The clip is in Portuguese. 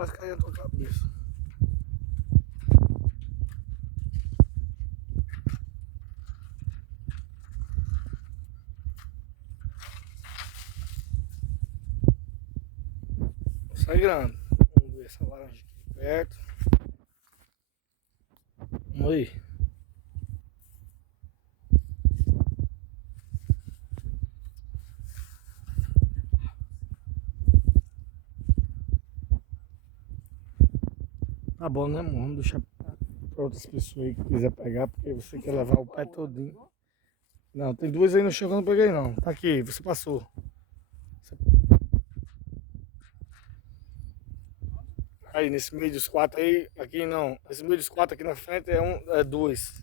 quase caiu na tua cabeça. Sai grande. Vamos ver essa laranja aqui perto. Oi. Tá bom, né, amor? Vamos deixar para outras pessoas aí que quiser pegar, porque você quer levar o pé todinho. Não, tem duas aí no chão que eu não peguei não. Tá aqui, você passou. Aí nesse meio dos quatro aí, aqui não. Nesse meio dos quatro aqui na frente é duas.